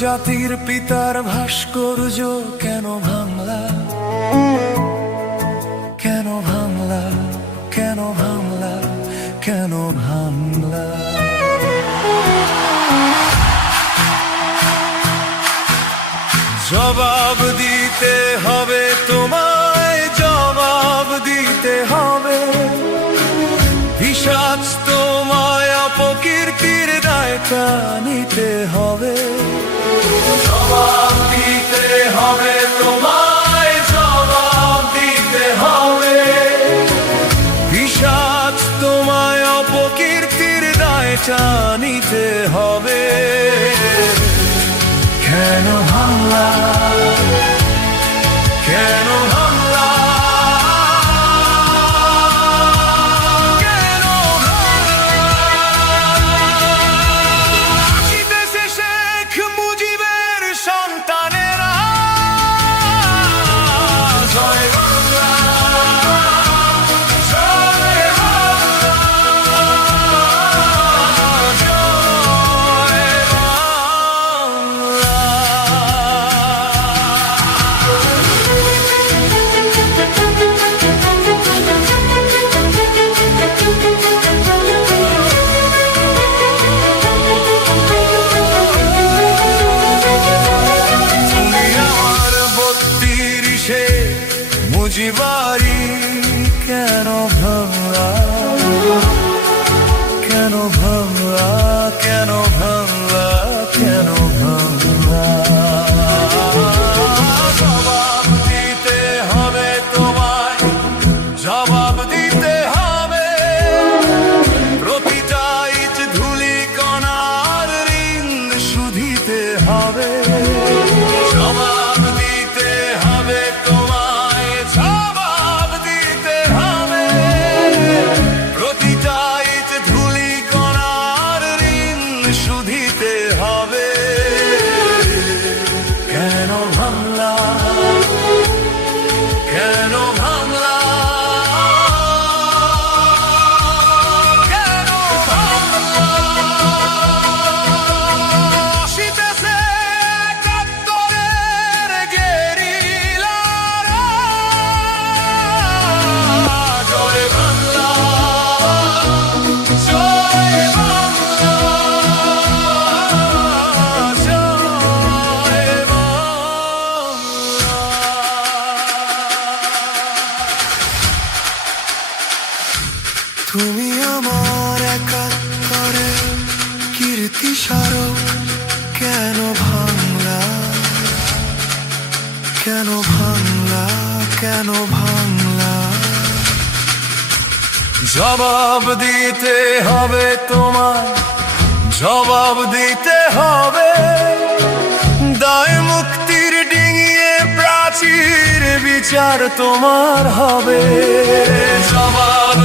জাতির পিতার ভাস্কর্য কেন ভাঙলা, কেন ভাঙলা, কেন ভাঙলা, কেন ভাঙলা? জবাব দিতে হবে তোমায়, জবাব দিতে হবে। পিশাচ তোমায় অপকীর্তির দায়টা নিতে হবে। জবাব দিতে হবে তোমায়, জবাব দিতে হবে। পিশাচ তোমায় অপকীর্তির দায়টা নিতে হবে। কেন ভাঙলা, কেন ভাঙলা, কেন আসিতেছে শেখ মুজিবের সন্তানেরা। জয় বাংলা, জয় বাংলা, জয় বাংলা। মুজিবারি কেন ভাঙলা, কেন ভাঙলা, কেন ভাঙলা, কেন ভাঙলা? জবাব দিতে হবে তোমায়, জবাব দিতে হবে। প্রতিটা ইট ধুলি কণার ঋণ শুধিতে হবে। জবাব দিতে হবে তোমায়, জবাব দিতে হবে। প্রতিটা ইট ধুলি কণার ঋণ শুধিতে হবে। কেন ভাঙলা, কেন ভাঙলা, কেন ভাঙলা? আসিতেছে একাত্তরের গেরিলারা। জয় বাংলা, জয় বাংলা, জয় বাংলা। তুমি আমার একাত্তরের কীর্তি স্মারক কেন ভাঙলা, কেন ভাঙলা, কেন ভাঙলা? জবাব দিতে হবে তোমায়, জবাব দিতে হবে। দায় মুক্তির ডিঙিয়ে প্রাচীর বিচার তোমার হবে। জবাব